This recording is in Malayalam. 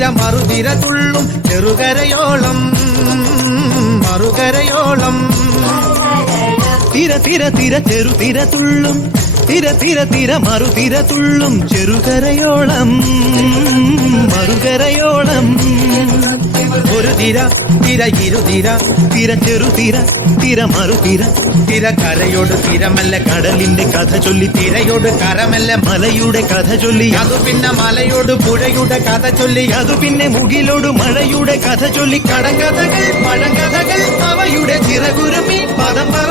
തിര മറുതിര തുള്ളും ചെറുകരയോളം മറുകരയോളം തിര തിര തിര ചെറുതിര തുള്ളും തിര തിര തിര മറുതിര തുള്ളും ചെറുകരയോളം മറുകരയോളം ഒരു തിര തിര ഇരുതിര തിര ചെറുതിര തിര മറുതിര തിര കരയോട് തിരമല്ല കടലിന്റെ കഥ ചൊല്ലി തിരയോട് കരമല്ല മലയുടെ കഥ ചൊല്ലി അതു പിന്നെ മലയോട് പുഴയുടെ കഥ ചൊല്ലി അതു പിന്നെ മുകിലോട് മഴയുടെ കഥ ചൊല്ലി കടങ്കഥകൾ പഴങ്കഥകൾ അവയുടെ ചിറകുരുമി പദം പറ